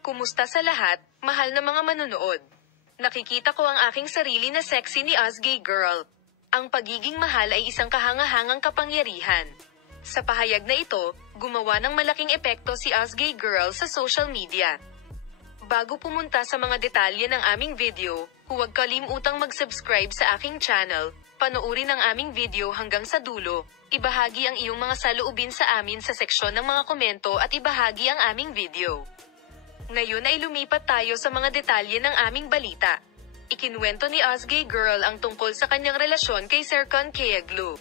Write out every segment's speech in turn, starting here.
Kumusta sa lahat, mahal na mga manonood? Nakikita ko ang aking sarili na sexy ni Gay Girl. Ang pagiging mahal ay isang kahangahangang kapangyarihan. Sa pahayag na ito, gumawa ng malaking epekto si Gay Girl sa social media. Bago pumunta sa mga detalye ng aming video, huwag kalimutang mag-subscribe sa aking channel, panoorin ang aming video hanggang sa dulo, ibahagi ang iyong mga saloobin sa amin sa seksyon ng mga komento at ibahagi ang aming video. Ngayon ay lumipat tayo sa mga detalye ng aming balita. Ikinuwento ni Gay Girl ang tungkol sa kanyang relasyon kay Serkan Kayaglu.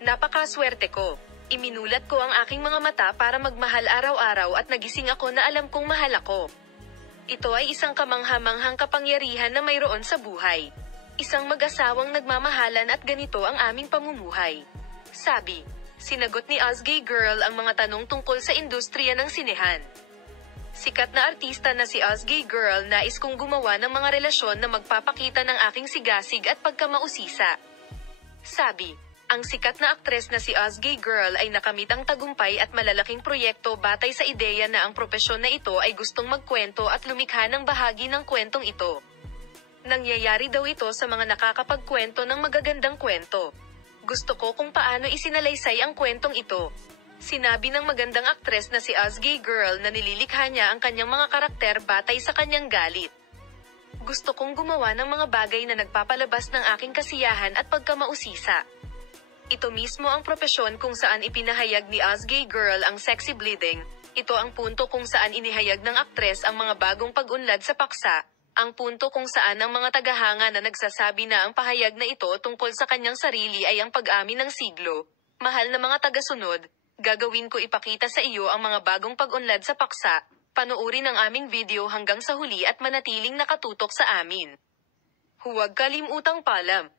Napakaswerte ko. Iminulat ko ang aking mga mata para magmahal araw-araw at nagising ako na alam kong mahal ako. Ito ay isang kamangha-manghang kapangyarihan na mayroon sa buhay. Isang mag-asawang nagmamahalan at ganito ang aming pamumuhay. Sabi, sinagot ni Gay Girl ang mga tanong tungkol sa industriya ng sinehan. Sikat na artista na si Gay Girl, nais kong gumawa ng mga relasyon na magpapakita ng aking sigasig at pagkamausisa. Sabi, ang sikat na aktres na si Gay Girl ay nakamit ang tagumpay at malalaking proyekto batay sa ideya na ang propesyon na ito ay gustong magkwento at lumikha ng bahagi ng kwentong ito. Nangyayari daw ito sa mga nakakapagkwento ng magagandang kwento. Gusto ko kung paano isinalaysay ang kwentong ito. Sinabi ng magandang aktres na si Gay Girl na nililikha niya ang kanyang mga karakter batay sa kanyang galit. Gusto kong gumawa ng mga bagay na nagpapalabas ng aking kasiyahan at pagkamausisa. Ito mismo ang propesyon kung saan ipinahayag ni Gay Girl ang sexy bleeding. Ito ang punto kung saan inihayag ng aktres ang mga bagong pag-unlad sa paksa. Ang punto kung saan ang mga tagahanga na nagsasabi na ang pahayag na ito tungkol sa kanyang sarili ay ang pag-amin ng siglo. Mahal na mga tagasunod, gagawin ko ipakita sa iyo ang mga bagong pag-unlad sa paksa. Panoorin ang aming video hanggang sa huli at manatiling nakatutok sa amin. Huwag kalimutang paalam.